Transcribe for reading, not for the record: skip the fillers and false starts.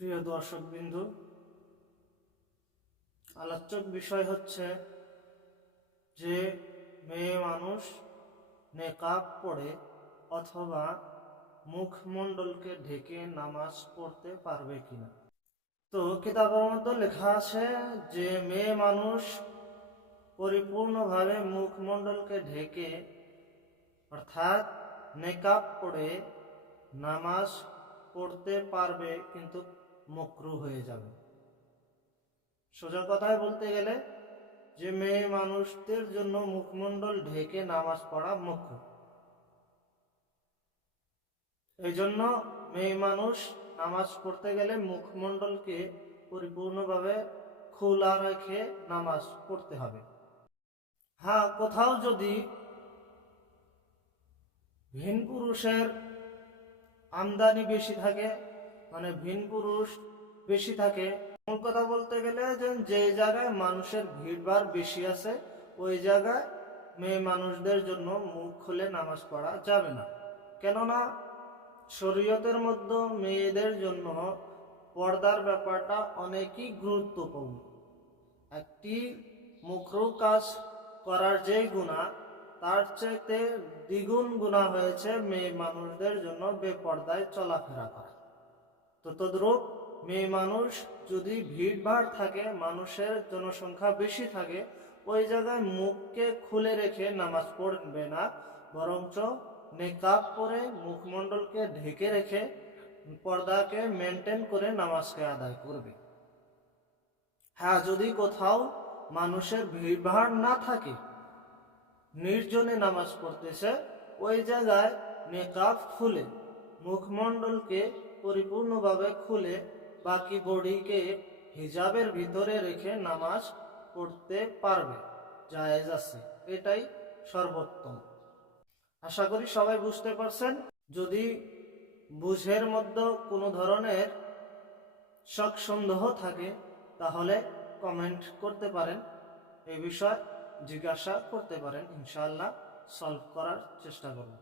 প্রিয় দর্শকবৃন্দু, আলোচ্য বিষয় হচ্ছে যে মেয়ে মানুষ নেকাব পড়ে অথবা মুখমণ্ডলকে ঢেকে নামাজ পড়তে পারবে কিনা। তো কিতাবের মধ্যে লেখা আছে যে মেয়ে মানুষ পরিপূর্ণভাবে মুখমণ্ডলকে ঢেকে অর্থাৎ নেকাব পড়ে নামাজ পড়তে পারবে, কিন্তু মাকরুহ হয়ে যাবে। সোজা কথায় বলতে গেলে যে মেয়ে মানুষদের জন্য মুখমণ্ডল ঢেকে নামাজ পড়া মাকরুহ। এই জন্য মেয়ে মানুষ নামাজ পড়তে গেলে মুখমণ্ডলকে পরিপূর্ণভাবে খোলা রেখে নামাজ পড়তে হবে। হ্যাঁ, কোথাও যদি ভিন পুরুষের আমদানি বেশি থাকে, মানে ভিন পুরুষ বেশি থাকে, মূল কথা বলতে গেলে যে জায়গায় মানুষের ভিড়ভাড় বেশি আছে ওই জায়গায় মেয়ে মানুষদের জন্য মুখ খুলে নামাজ পড়া যাবে না। কেননা শরীয়তের মধ্যে মেয়েদের জন্য পর্দার ব্যাপারটা অনেকই গুরুত্বপূর্ণ। একটি মাকরুহ কাজ করার যে গুনাহ, তার চাইতে দ্বিগুণ গুনাহ হয়েছে মেয়ে মানুষদের জন্য বেপর্দায় চলাফেরা করা। তো তদ্রূপ মেয়ে মানুষ যদি ভিড়ভাড় থাকে, মানুষের জনসংখ্যা বেশি থাকে, ওই জায়গায় মুখকে খুলে রেখে নামাজ পড়বে না, বরঞ্চ নেকাব পরে মুখমণ্ডলকে ঢেকে রেখে পর্দাকে মেনটেন করে নামাজকে আদায় করবে। হ্যাঁ, যদি কোথাও মানুষের ভিড়ভাড় না থাকে, নির্জনে নামাজ পড়তেছে, ওই জায়গায় নেকাব খুলে মুখমণ্ডলকে পরিপূর্ণভাবে খুলে বাকি বডিকে হিজাবের ভিতরে রেখে নামাজ পড়তে পারবে, জায়েজ আছে, এটাই সর্বোত্তম। আশা করি সবাই বুঝতে পারছেন। যদি বুঝের মধ্যে কোনো ধরনের শক সন্দেহ থাকে তাহলে কমেন্ট করতে পারেন, এই বিষয় জিজ্ঞাসা করতে পারেন, ইনশাআল্লাহ সলভ করার চেষ্টা করব।